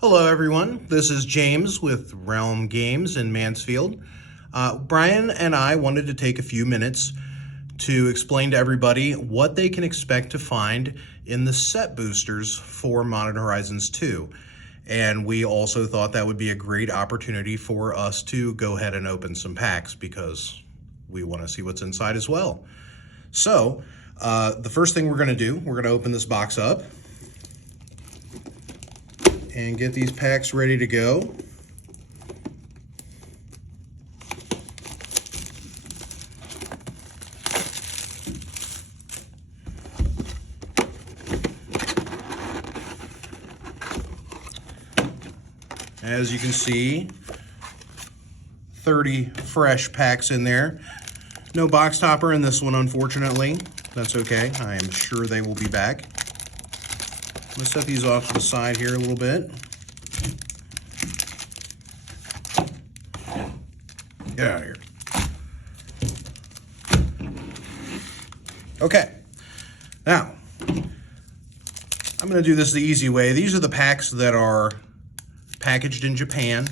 Hello everyone, this is James with Realm Games in Mansfield. Brian and I wanted to take a few minutes to explain to everybody what they can expect to find in the set boosters for Modern Horizons 2. And we also thought that would be a great opportunity for us to go ahead and open some packs because we want to see what's inside as well. So, the first thing we're going to do, we're going to open this box up and get these packs ready to go. As you can see, 30 fresh packs in there. No box topper in this one, unfortunately. That's okay. I am sure they will be back. Let's set these off to the side here a little bit. Get out of here. Okay. Now, I'm going to do this the easy way. These are the packs that are packaged in Japan.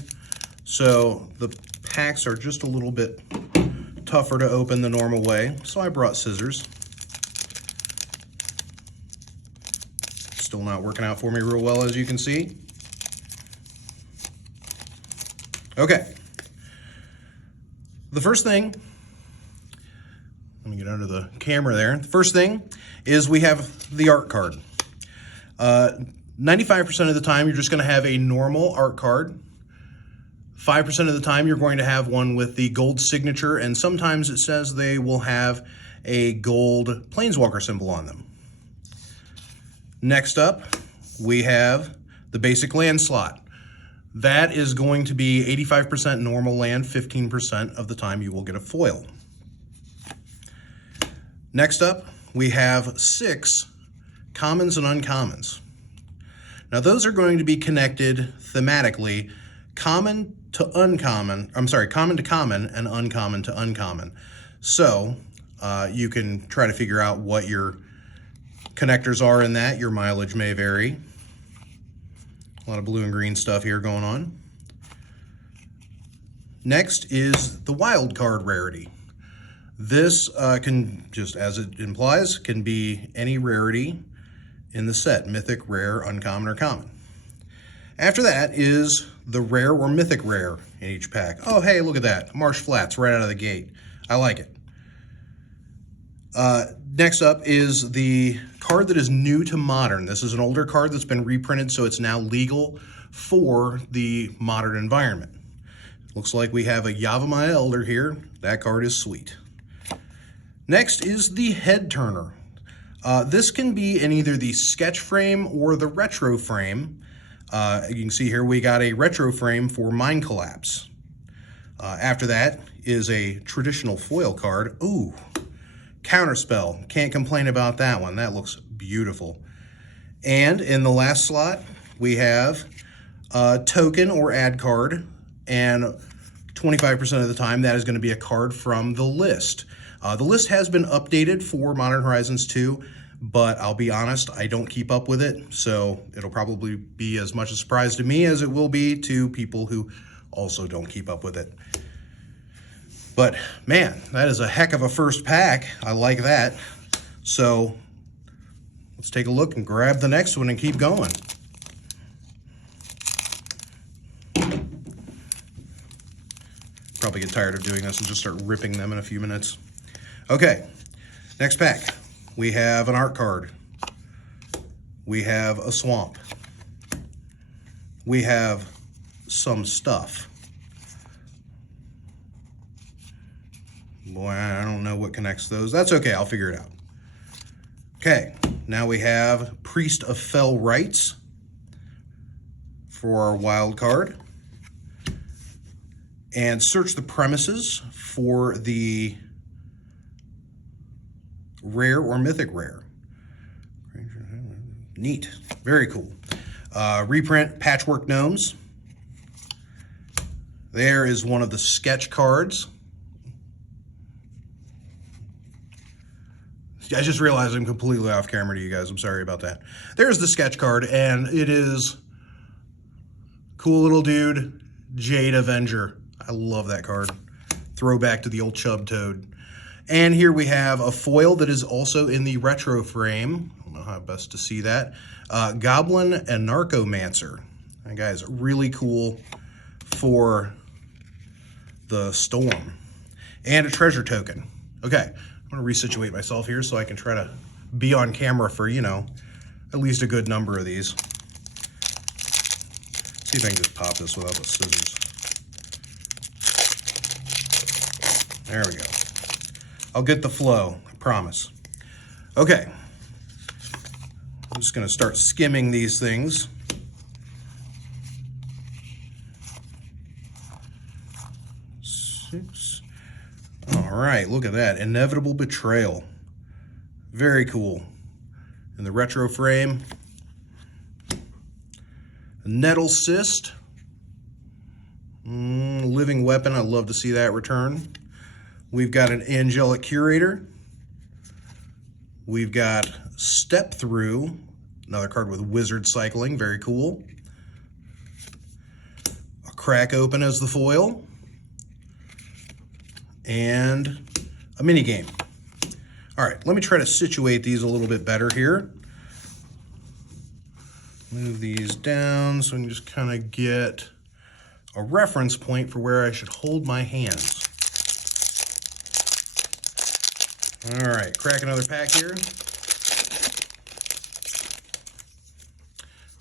So the packs are just a little bit tougher to open the normal way. So I brought scissors. Still not working out for me real well, as you can see. Okay. The first thing, let me get under the camera there. The first thing is we have the art card. 95% of the time, you're just going to have a normal art card. 5% of the time, you're going to have one with the gold signature, and sometimes it says they will have a gold Planeswalker symbol on them. Next up, we have the basic land slot. That is going to be 85% normal land, 15% of the time you will get a foil. Next up, we have 6 commons and uncommons. Now those are going to be connected thematically, common to uncommon, common to common and uncommon to uncommon. So you can try to figure out what your connectors are in that. Your mileage may vary. A lot of blue and green stuff here going on. Next is the wild card rarity. This can, just as it implies, can be any rarity in the set, mythic, rare, uncommon, or common. After that is the rare or mythic rare in each pack. Oh, hey, look at that. Marsh Flats right out of the gate. I like it. Next up is the card that is new to Modern. This is an older card that's been reprinted, so it's now legal for the Modern environment. Looks like we have a Yavimaya Elder here. That card is sweet. Next is the Head Turner. This can be in either the sketch frame or the retro frame. You can see here we got a retro frame for Mind Collapse. After that is a traditional foil card. Ooh. Counterspell, can't complain about that one. That looks beautiful. And in the last slot, we have a token or ad card, and 25% of the time that is going to be a card from the list. The list has been updated for Modern Horizons 2, but I'll be honest, I don't keep up with it, so it'll probably be as much a surprise to me as it will be to people who also don't keep up with it. But man, that is a heck of a first pack. I like that. So let's take a look and grab the next one and keep going. Probably get tired of doing this and just start ripping them in a few minutes. Okay, next pack. We have an art card. We have a swamp. We have some stuff. Boy, I don't know what connects those. That's okay, I'll figure it out. Okay, now we have Priest of Fell Rites for our wild card. And Search the Premises for the rare or mythic rare. Neat, very cool. Reprint Patchwork Gnomes. There is one of the sketch cards. I just realized I'm completely off camera to you guys. I'm sorry about that. There's the sketch card, and it is Cool little dude, Jade Avenger. I love that card. Throwback to the old Chub Toad. And here we have a foil that is also in the retro frame. I don't know how best to see that. Goblin and Narcomancer. That guy's really cool for the Storm. And a treasure token. Okay, I'm gonna resituate myself here so I can try to be on camera for, you know, at least a good number of these. See if I can just pop this without the scissors. There we go. I'll get the flow, I promise. Okay. I'm just gonna start skimming these things. Six. All right, look at that. Inevitable Betrayal. Very cool. In the retro frame. Nettle Cyst. Living Weapon, I'd love to see that return. We've got an Angelic Curator. We've got Step Through, another card with Wizard Cycling, very cool. A Crack Open as the foil. And a mini game. All right, let me try to situate these a little bit better here. Move these down so I can just kind of get a reference point for where I should hold my hands. All right, crack another pack here.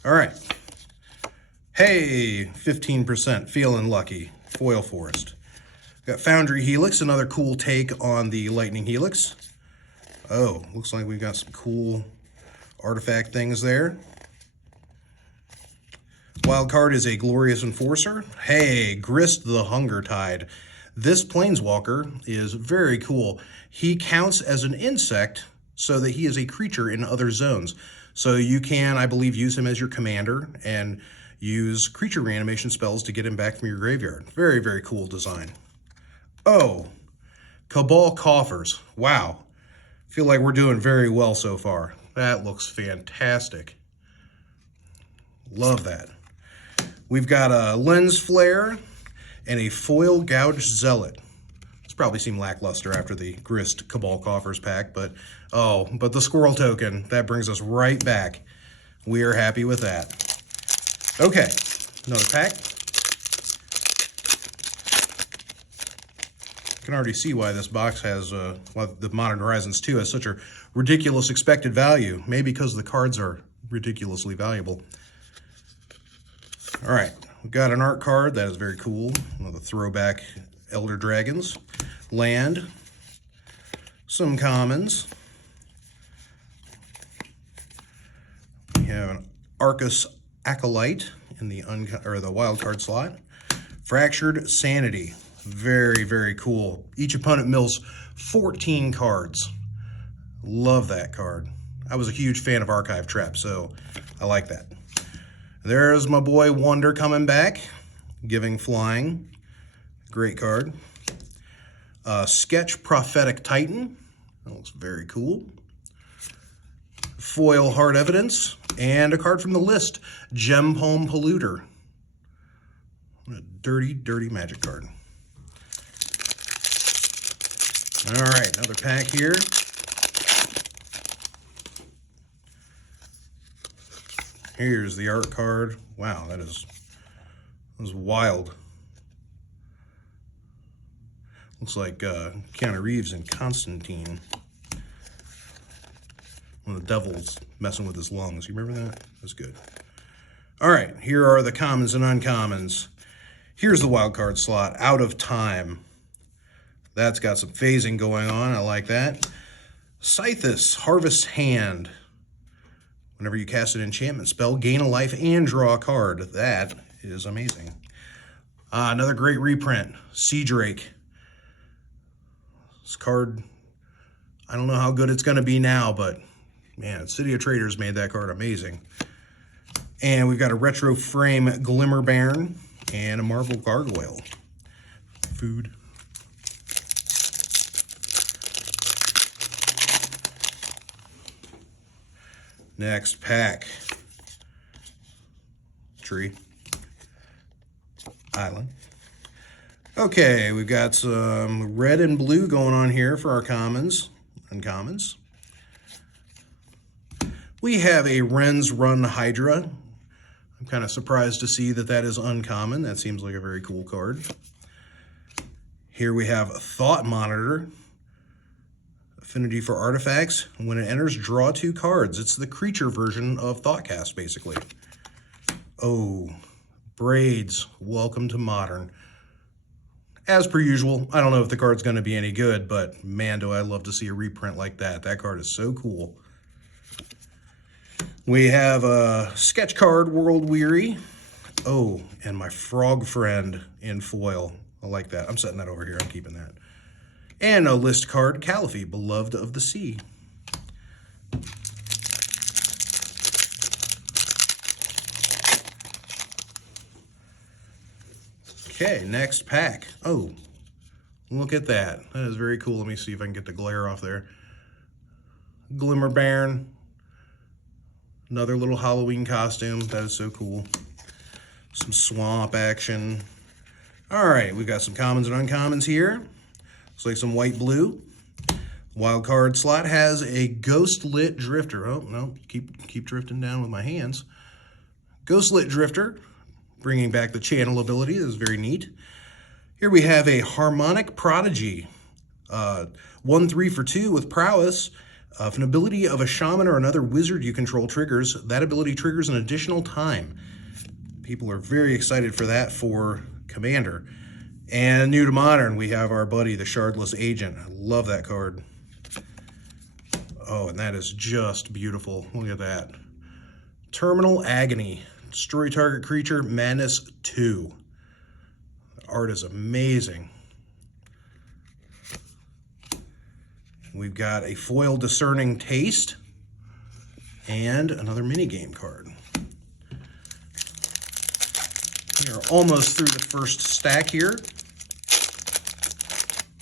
All right. Hey, 15%, feeling lucky. Foil Forest. Got Foundry Helix, another cool take on the Lightning Helix. Oh, looks like we've got some cool artifact things there. Wild card is a Glorious Enforcer. Hey, Grist the Hunger Tide. This Planeswalker is very cool. He counts as an insect so that he is a creature in other zones. So you can, I believe, use him as your commander and use creature reanimation spells to get him back from your graveyard. Very, very cool design. Oh, Cabal Coffers. Wow. Feel like we're doing very well so far. That looks fantastic. Love that. We've got a Lens Flare and a Foil Gouged Zealot. It's probably seemed lackluster after the Grist Cabal Coffers pack, but the Squirrel token, that brings us right back. We are happy with that. Okay, another pack. You can already see why this box has, why the Modern Horizons 2 has such a ridiculous expected value. Maybe because the cards are ridiculously valuable. All right, we've got an art card that is very cool. Another throwback Elder Dragons. Land. Some commons. We have an Arcus Acolyte in the wild card slot. Fractured Sanity. Very, very cool. Each opponent mills 14 cards. Love that card. I was a huge fan of Archive Trap, so I like that. There's my boy Wonder coming back, giving flying. Great card. Sketch Prophetic Titan. That looks very cool. Foil Hard Evidence. And a card from the list, Gempalm Polluter. A dirty, dirty Magic card. All right, another pack here. Here's the art card. Wow, that was wild. Looks like Keanu Reeves and Constantine. When the devil's messing with his lungs. You remember that? That's good. All right, here are the commons and uncommons. Here's the wild card slot, Out of Time. That's got some phasing going on. I like that. Scythus, Harvest Hand. Whenever you cast an enchantment spell, gain a life and draw a card. That is amazing. Another great reprint, Sea Drake. This card, I don't know how good it's going to be now, but man, City of Traders made that card amazing. And we've got a retro frame Glimmer Baron and a Marble Gargoyle. Food. Next pack. Tree. Island. Okay, we've got some red and blue going on here for our commons and uncommons. We have a Ren's Run Hydra. I'm kind of surprised to see that that is uncommon. That seems like a very cool card. Here we have Thought Monitor. Affinity for artifacts. When it enters, draw 2 cards. It's the creature version of Thoughtcast, basically. Oh, Braids. Welcome to Modern. As per usual, I don't know if the card's going to be any good, but man, do I love to see a reprint like that. That card is so cool. We have a sketch card, World Weary. Oh, and my frog friend in foil. I like that. I'm setting that over here. I'm keeping that. And a list card, Calliphy, Beloved of the Sea. Okay, next pack. Oh, look at that. That is very cool. Let me see if I can get the glare off there. Glimmer Baron. Another little Halloween costume. That is so cool. Some swamp action. All right, we've got some commons and uncommons here. Looks like some white blue. Wild card slot has a Ghostlit Drifter. Oh, no, keep drifting down with my hands. Ghostlit Drifter, bringing back the channel ability. That is very neat. Here we have a Harmonic Prodigy. 1/3 for 2 with prowess. If an ability of a shaman or another wizard you control triggers, that ability triggers an additional time. People are very excited for that for Commander. And new to Modern, we have our buddy, the Shardless Agent. I love that card. Oh, and that is just beautiful. Look at that. Terminal Agony. Destroy target creature, Madness 2. The art is amazing. We've got a foil Discerning Taste and another minigame card. We are almost through the first stack here.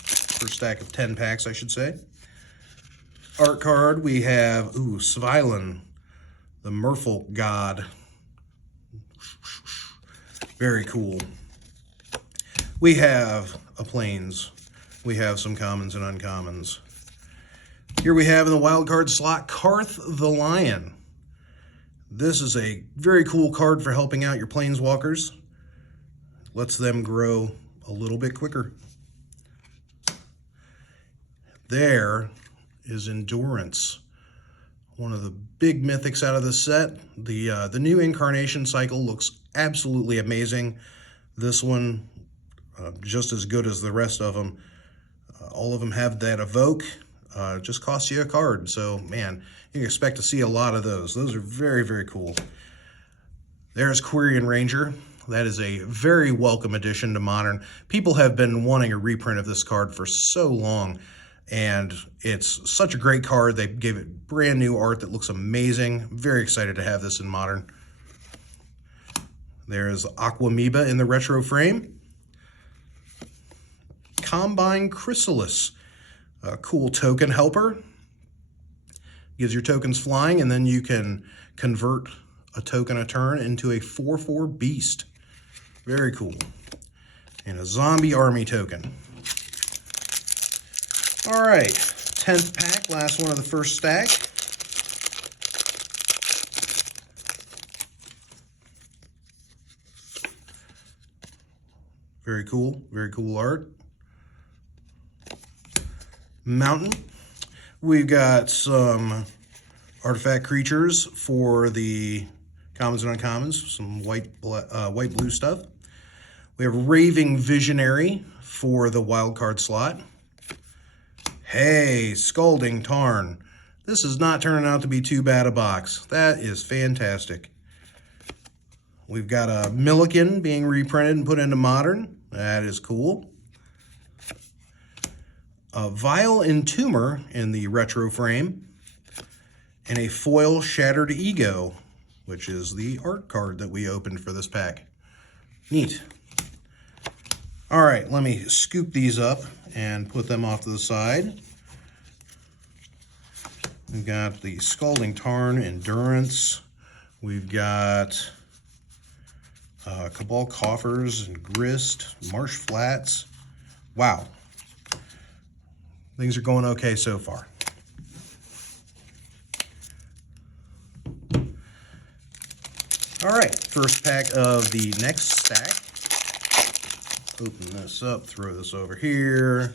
First stack of 10 packs, I should say. Art card, we have, Svilen, the Merfolk God. Very cool. We have a Plains. We have some commons and uncommons. Here we have in the wild card slot, Karth the Lion. This is a very cool card for helping out your planeswalkers. Lets them grow a little bit quicker. There is Endurance, one of the big mythics out of this set. The new incarnation cycle looks absolutely amazing. This one, just as good as the rest of them. All of them have that evoke. Just costs you a card. So, man, you can expect to see a lot of those. Those are very, very cool. There's Quirion Ranger. That is a very welcome addition to Modern. People have been wanting a reprint of this card for so long, and it's such a great card. They gave it brand new art that looks amazing. Very excited to have this in Modern. There's Aquamoeba in the retro frame. Combine Chrysalis. A cool token helper. Gives your tokens flying, and then you can convert a token a turn into a 4/4 beast. Very cool. And a zombie army token. All right, 10th pack, last one of the first stack. Very cool art. Mountain. We've got some artifact creatures for the commons and uncommons, some white-blue stuff. We have Raving Visionary for the wild card slot. Hey, Scalding Tarn. This is not turning out to be too bad a box. That is fantastic. We've got a Milliken being reprinted and put into Modern. That is cool. A Vile Entomber in the retro frame, and a foil Shattered Ego, which is the art card that we opened for this pack. Neat. All right, let me scoop these up and put them off to the side. We've got the Scalding Tarn Endurance. We've got Cabal Coffers and Grist, Marsh Flats. Wow. Things are going okay so far. All right, first pack of the next stack. Open this up, throw this over here.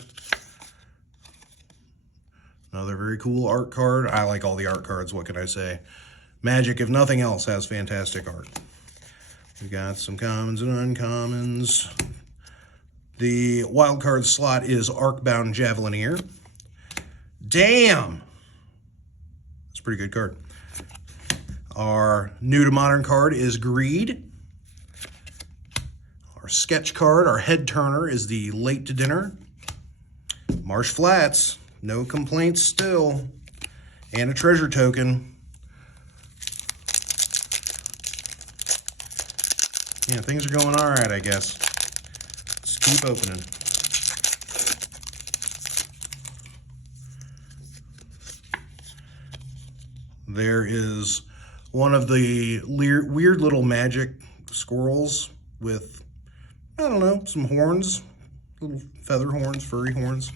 Another very cool art card. I like all the art cards, what can I say? Magic, if nothing else, has fantastic art. We got some commons and uncommons. The wild card slot is Arcbound Javelineer. Damn! That's a pretty good card. Our new to modern card is Greed. Our sketch card, our head turner, is the Late to Dinner. Marsh Flats, no complaints still. And a treasure token. Yeah, things are going all right, I guess. Let's keep opening. There is one of the weird little magic squirrels with, I don't know, some horns, little feather horns, furry horns.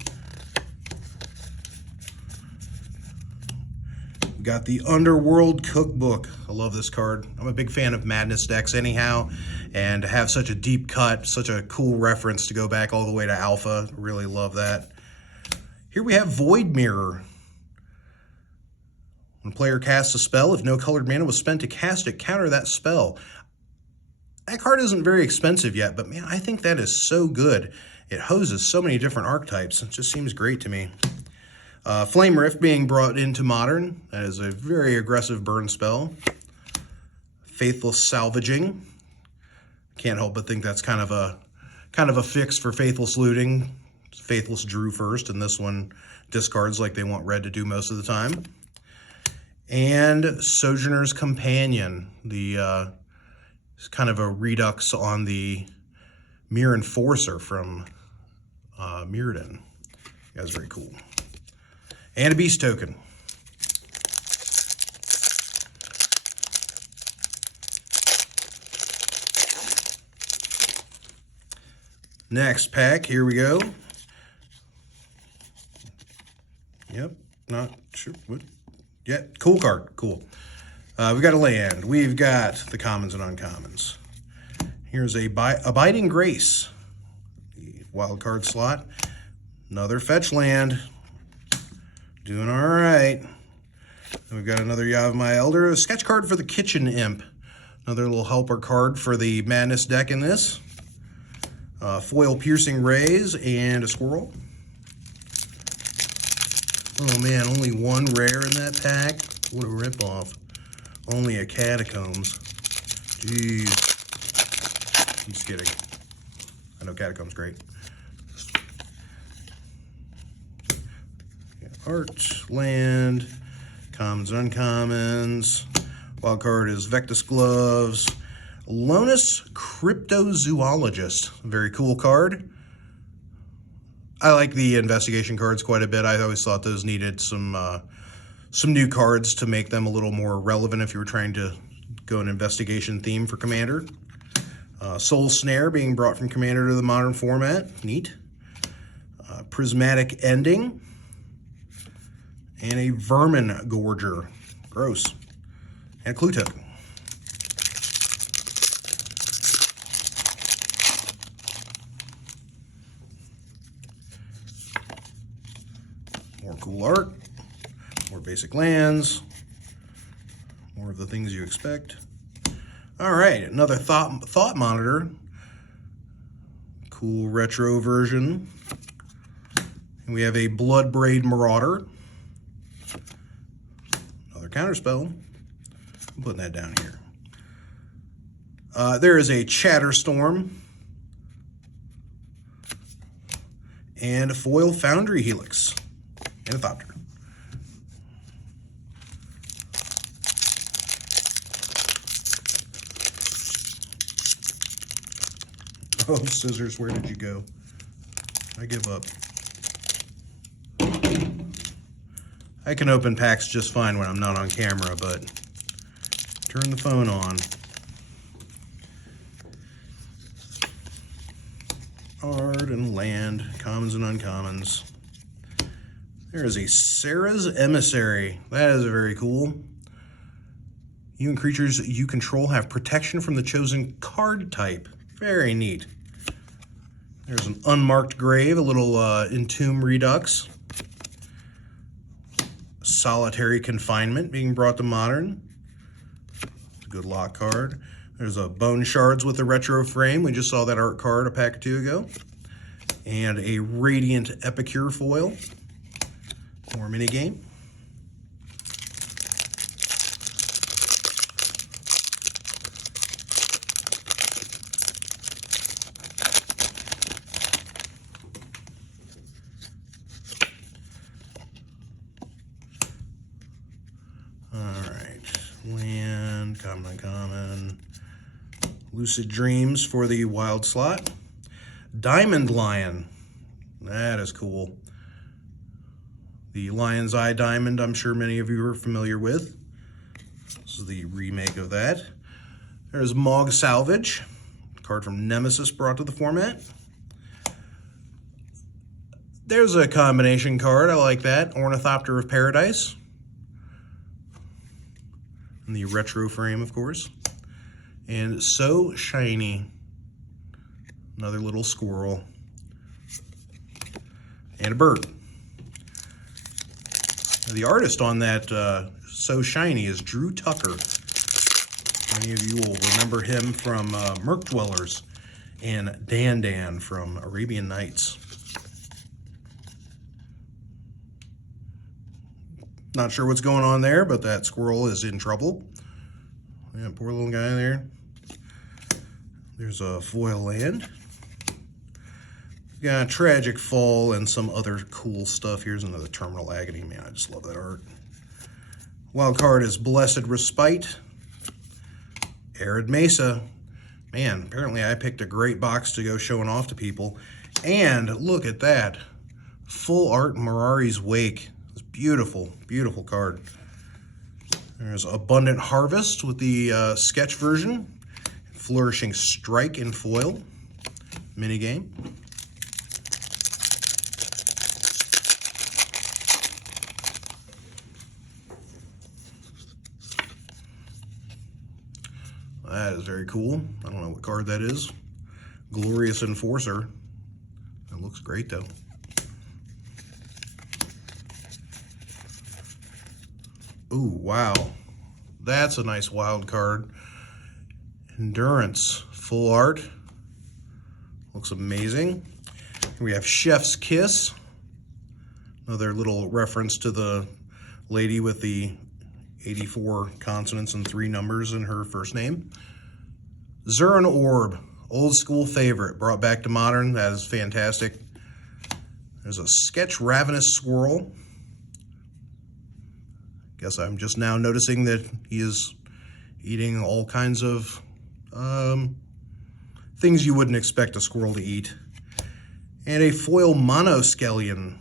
Got the Underworld Cookbook. I love this card. I'm a big fan of Madness decks anyhow, and to have such a deep cut, such a cool reference to go back all the way to Alpha, really love that. Here we have Void Mirror. When a player casts a spell, if no colored mana was spent to cast it, counter that spell. That card isn't very expensive yet, but man, I think that is so good. It hoses so many different archetypes. It just seems great to me. Flame Rift being brought into Modern. That is a very aggressive burn spell. Faithless Salvaging. Can't help but think that's kind of a fix for Faithless Looting. Faithless drew first, and this one discards like they want red to do most of the time. And Sojourner's Companion, the it's kind of a redux on the Mirror Enforcer from Mirrodin. That's very cool. And a Beast token. Next pack, here we go. Yep, not sure what. Yeah, cool card, cool. We've got a land. We've got the commons and uncommons. Here's a Abiding Grace, the wild card slot. Another fetch land. Doing all right. And we've got another Yavimaya Elder, a sketch card for the Kitchen Imp. Another little helper card for the Madness deck in this. Foil Piercing Rays and a squirrel. Oh man, only one rare in that pack? What a ripoff. Only a Catacombs. Jeez. I'm just kidding. I know Catacombs great. Art, land, commons, uncommons. Wild card is Vectus Gloves. Lonus Cryptozoologist. Very cool card. I like the investigation cards quite a bit. I always thought those needed some new cards to make them a little more relevant if you were trying to go an investigation theme for Commander. Soul Snare being brought from Commander to the Modern format. Neat. Prismatic Ending. And a Vermin Gorger. Gross. And a Clue token. More cool art. More basic lands. More of the things you expect. All right, another Thought Monitor. Cool retro version. And we have a Bloodbraid Marauder. Another counterspell. I'm putting that down here. There is a Chatterstorm. And a foil Foundry Helix. And a Thopter. Oh, scissors, where did you go? I give up. I can open packs just fine when I'm not on camera, but turn the phone on. Card and land, commons and uncommons. There is a Serra's Emissary. That is very cool. You and creatures you control have protection from the chosen card type. Very neat. There's an Unmarked Grave, a little Entomb Redux. Solitary Confinement being brought to Modern. Good lock card. There's a Bone Shards with a retro frame. We just saw that art card a pack or two ago. And a Radiant Epicure foil. More minigame. Land, common, uncommon. Lucid Dreams for the wild slot. Diamond Lion. That is cool. The Lion's Eye Diamond, I'm sure many of you are familiar with. This is the remake of that. There's Mog Salvage, card from Nemesis brought to the format. There's a combination card, I like that. Ornithopter of Paradise. And the retro frame, of course. And So Shiny. Another little squirrel. And a bird. The artist on that So Shiny is Drew Tucker. Many of you will remember him from Merc Dwellers and Dan Dan from Arabian Nights. Not sure what's going on there, but that squirrel is in trouble. Yeah, poor little guy there. There's a foil land. Got Tragic Fall and some other cool stuff. Here's another Terminal Agony. Man, I just love that art. Wild card is Blessed Respite. Arid Mesa. Man, apparently I picked a great box to go showing off to people. And look at that. Full art Mirari's Wake. It's beautiful, beautiful card. There's Abundant Harvest with the sketch version. Flourishing Strike in foil. Minigame. That is very cool. I don't know what card that is. Glorious Enforcer. That looks great though. Ooh, wow. That's a nice wild card. Endurance, full art. Looks amazing. We have Chef's Kiss. Another little reference to the lady with the 84 consonants and 3 numbers in her first name. Zuran Orb, old school favorite, brought back to Modern. That is fantastic. There's a Sketch Ravenous Squirrel. Guess I'm just now noticing that he is eating all kinds of things you wouldn't expect a squirrel to eat. And a foil Monoskellion.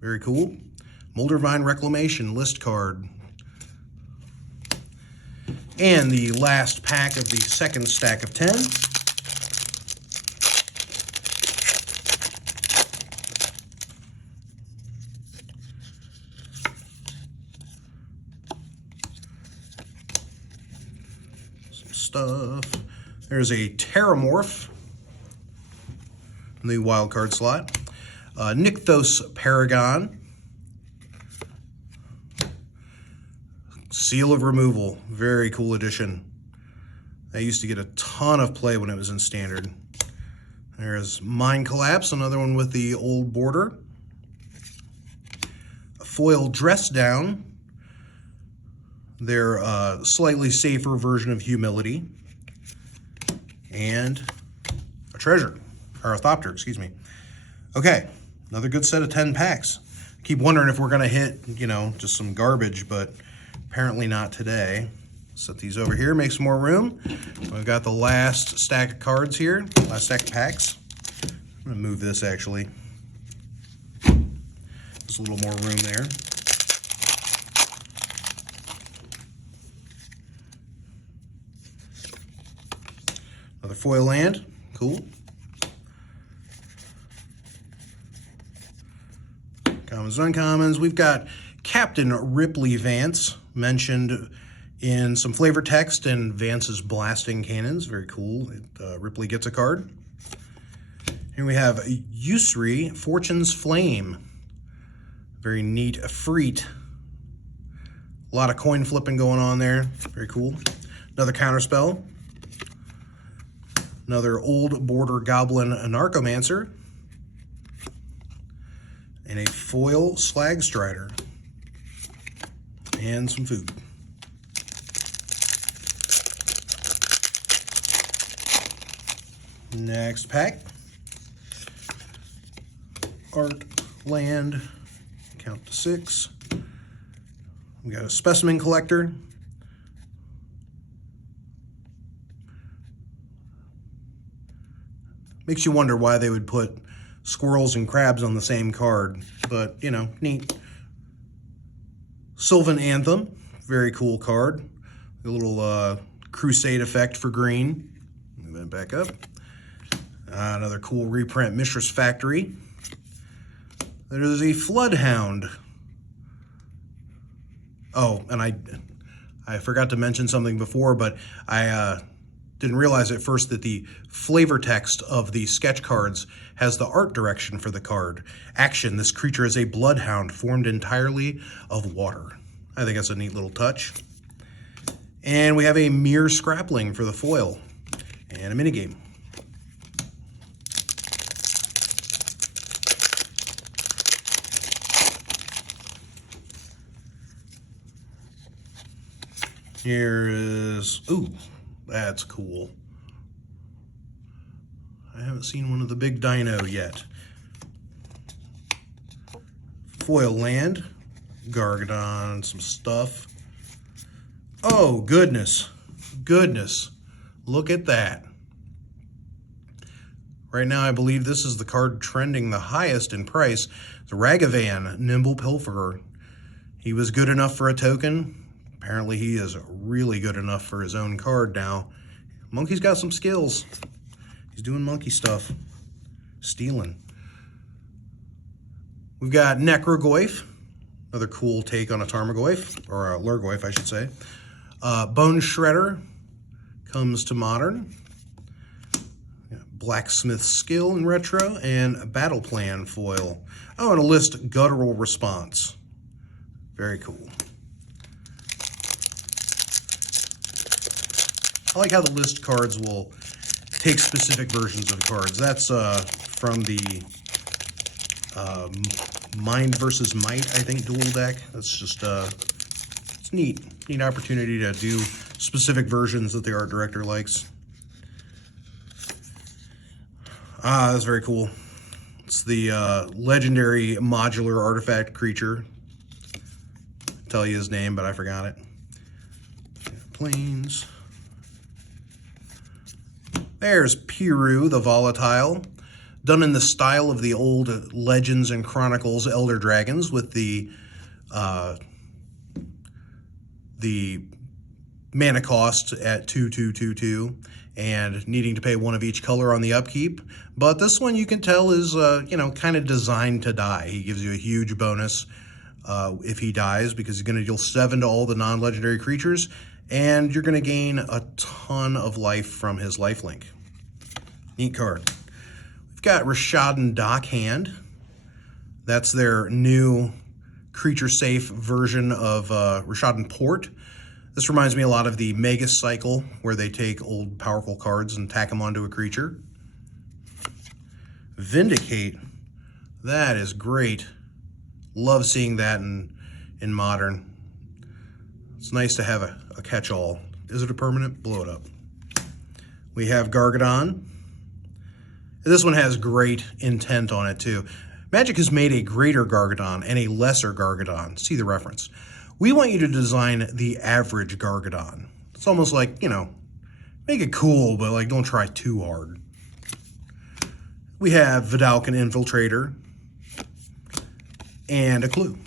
Very cool. Moldervine Reclamation list card. And the last pack of the second stack of 10. Some stuff. There's a Terramorph in the wild card slot. Nykthos Paragon. Seal of Removal, very cool addition. I used to get a ton of play when it was in Standard. There's Mind Collapse, another one with the old border. A foil Dress Down, their slightly safer version of Humility. And a Treasure, or a Thopter, excuse me. Okay, another good set of 10 packs. Keep wondering if we're gonna hit, you know, just some garbage, but apparently not today. Set these over here, make some more room. We've got the last stack of cards here, last stack of packs. I'm gonna move this actually. There's a little more room there. Another foil land, cool. Commons and uncommons. We've got Captain Ripley Vance, mentioned in some flavor text and Vance's blasting cannons. Very cool. Ripley gets a card. Here we have Yusri, Fortune's Flame. Very neat. Freet. A lot of coin flipping going on there. Very cool. Another counterspell. Another Old Border Goblin Narcomancer. And a foil Slag Strider. And some food. Next pack. Art, land, count to 6. We got a Specimen Collector. Makes you wonder why they would put squirrels and crabs on the same card, but you know, neat. Sylvan Anthem, very cool card. A little crusade effect for green. Move that back up. Another cool reprint, Mishra's Factory. There's a Floodhound. Oh, and I forgot to mention something before, but I didn't realize at first that the flavor text of the sketch cards has the art direction for the card. Action, this creature is a bloodhound formed entirely of water. I think that's a neat little touch. And we have a Mere Scrappling for the foil and a minigame. Here is, ooh, that's cool. I haven't seen one of the big dino yet. Foil land, Gargadon, some stuff. Oh, goodness, goodness, look at that. Right now, I believe this is the card trending the highest in price. The Ragavan, Nimble Pilferer. He was good enough for a token. Apparently he is really good enough for his own card now. Monkey's got some skills. He's doing monkey stuff. Stealing. We've got Necrogoyf. Another cool take on a Tarmogoyf, or a Lurgoyf, I should say. Bone Shredder comes to Modern. Blacksmith Skill in Retro, and Battle Plan foil. Oh, and a list Guttural Response. Very cool. I like how the list cards will take specific versions of cards. That's from the Mind versus Might, I think, dual deck. That's just, it's neat. Neat opportunity to do specific versions that the art director likes. That's very cool. It's the legendary modular artifact creature. I'll tell you his name, but I forgot it. Planes. There's Piru, the Volatile, done in the style of the old Legends and Chronicles Elder Dragons with the mana cost at 2/2/2/2 and needing to pay one of each color on the upkeep. But this one you can tell is, you know, kind of designed to die. He gives you a huge bonus if he dies because he's going to deal 7 to all the non-legendary creatures, and you're going to gain a ton of life from his lifelink. Neat card. We've got Rishadan Dockhand. That's their new creature-safe version of Rishadan Port. This reminds me a lot of the Magus cycle, where they take old powerful cards and tack them onto a creature. Vindicate. That is great. Love seeing that in Modern. It's nice to have a catch-all. Is it a permanent? Blow it up. We have Gargadon. This one has great intent on it, too. Magic has made a greater Gargadon and a lesser Gargadon. See the reference. We want you to design the average Gargadon. It's almost like, you know, make it cool, but like don't try too hard. We have Vidalcan Infiltrator and a clue.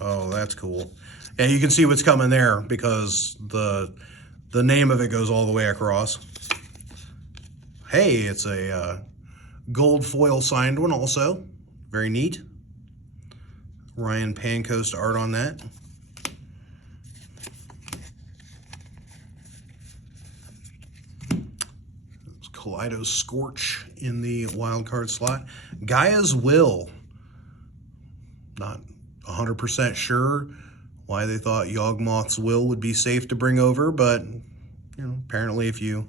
Oh, that's cool. And you can see what's coming there because the the name of it goes all the way across. Hey, it's a gold foil signed one also. Very neat. Ryan Pancoast art on that. It's Kaleido Scorch in the wild card slot. Gaia's Will. Not 100% sure why they thought Yawgmoth's Will would be safe to bring over, but apparently if you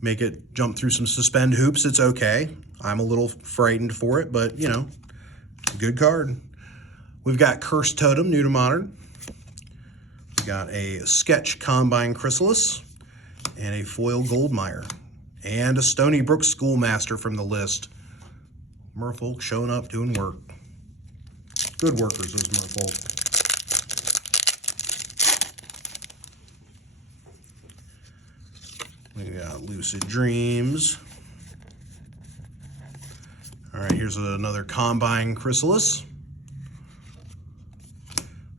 make it jump through some suspend hoops, it's okay. I'm a little frightened for it, but good card. We've got Cursed Totem, new to modern. We've got a Sketch Combine Chrysalis and a foil Goldmire and a Stony Brook Schoolmaster from the list. Merfolk showing up, doing work. Good workers, those Merfolk. We got Lucid Dreams. All right, here's another Combine Chrysalis.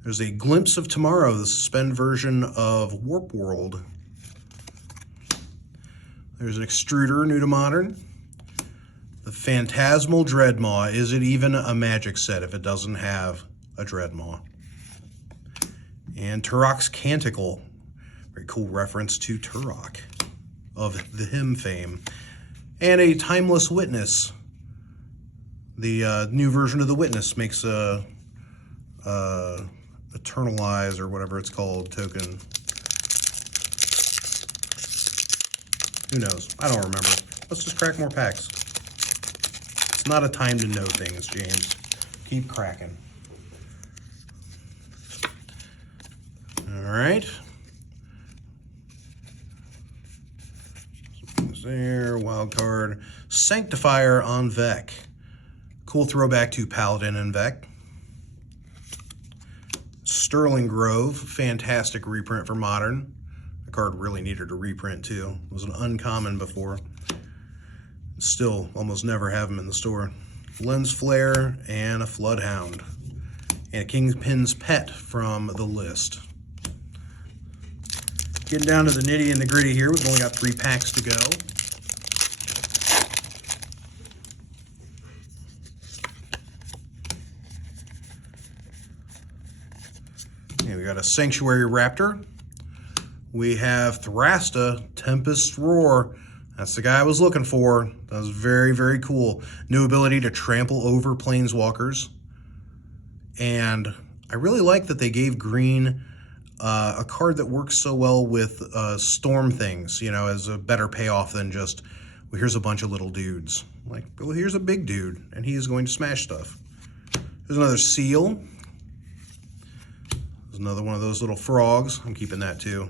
There's a Glimpse of Tomorrow, the suspend version of Warp World. There's an Extruder, new to modern. The Phantasmal Dreadmaw. Is it even a Magic set if it doesn't have a Dreadmaw? And Turok's Canticle. Very cool reference to Turok of the hymn fame. And a Timeless Witness. The new version of the Witness makes a Eternalize or whatever it's called token. Who knows? I don't remember. Let's just crack more packs. It's not a time to know things, James. Keep cracking. All right. There, wild card. Sanctifier on Vec. Cool throwback to Paladin and Vec. Sterling Grove, fantastic reprint for modern. The card really needed a reprint too. It was an uncommon before. Still almost never have them in the store. Lens Flare and a Floodhound. And a Kingpin's Pet from the list. Getting down to the nitty and the gritty here. We've only got 3 packs to go. We got a Sanctuary Raptor. We have Thrasta, Tempest Roar. That's the guy I was looking for. That was very, very cool. New ability to trample over planeswalkers. And I really like that they gave green a card that works so well with storm things, as a better payoff than just, well, here's a bunch of little dudes. Like, well, here's a big dude, and he is going to smash stuff. There's another Seal. There's another one of those little frogs. I'm keeping that too.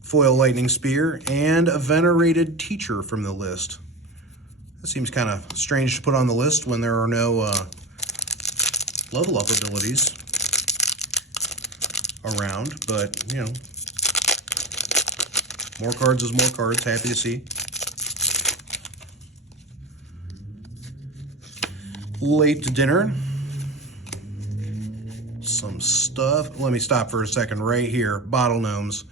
Foil Lightning Spear, and a Venerated Teacher from the list. That seems kind of strange to put on the list when there are no level up abilities around, but more cards is more cards. Happy to see. Late to Dinner. Some stuff. Let me stop for a second right here. Bottle Gnomes.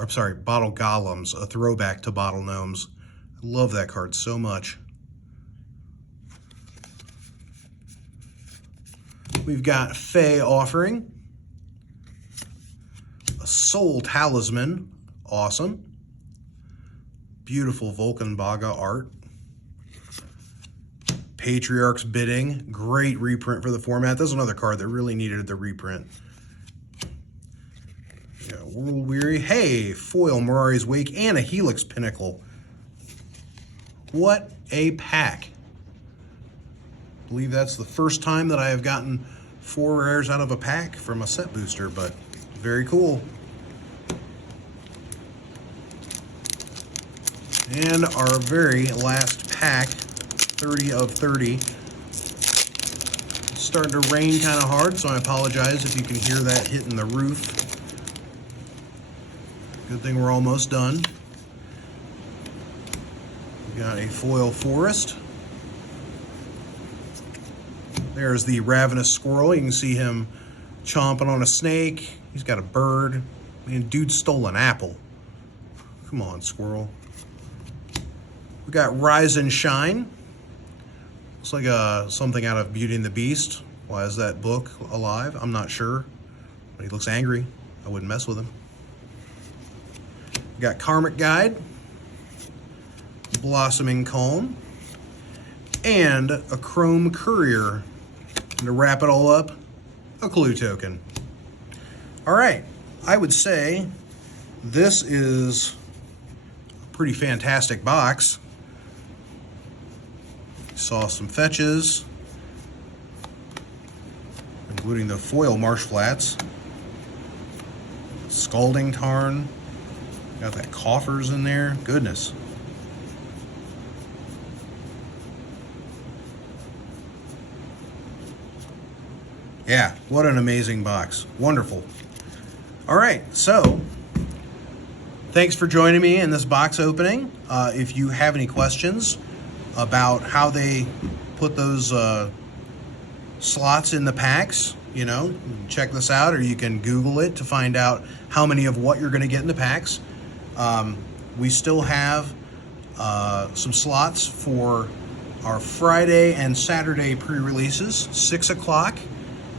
I'm sorry, Bottle Golems, a throwback to Bottle Gnomes. I love that card so much. We've got Fey Offering. A Soul Talisman. Awesome. Beautiful Vulcan Baga art. Patriarch's Bidding. Great reprint for the format. That's another card that really needed the reprint. World Weary. Hey, foil Mirari's Wake and a Helix Pinnacle. What a pack. I believe that's the first time that I have gotten 4 rares out of a pack from a set booster, but very cool. And our very last pack, 30 of 30. It's starting to rain kind of hard, so I apologize if you can hear that hitting the roof. Good thing we're almost done. We got a foil Forest. There's the Ravenous Squirrel. You can see him chomping on a snake. He's got a bird. Man, dude stole an apple. Come on, squirrel. We got Rise and Shine. Looks like something out of Beauty and the Beast. Why is that book alive? I'm not sure. But he looks angry. I wouldn't mess with him. We got Karmic Guide. Blossoming Calm. And a Chrome Courier. And to wrap it all up, a clue token. All right, I would say this is a pretty fantastic box. Saw some fetches, including the foil marsh flats, Scalding Tarn, got that coffers in there, goodness. Yeah, what an amazing box. Wonderful. All right, so thanks for joining me in this box opening. If you have any questions about how they put those slots in the packs, you know, check this out, or you can Google it to find out how many of what you're going to get in the packs. We still have some slots for our Friday and Saturday pre-releases, 6 o'clock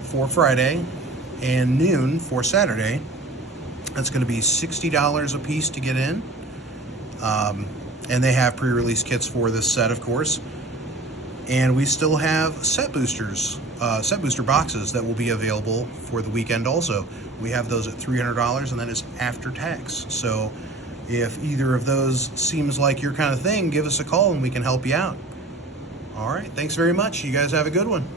for Friday and noon for Saturday. That's going to be $60 a piece to get in. And they have pre-release kits for this set, of course. And we still have set booster boxes that will be available for the weekend also. We have those at $300, and that is after tax. So if either of those seems like your kind of thing, give us a call and we can help you out. All right, thanks very much. You guys have a good one.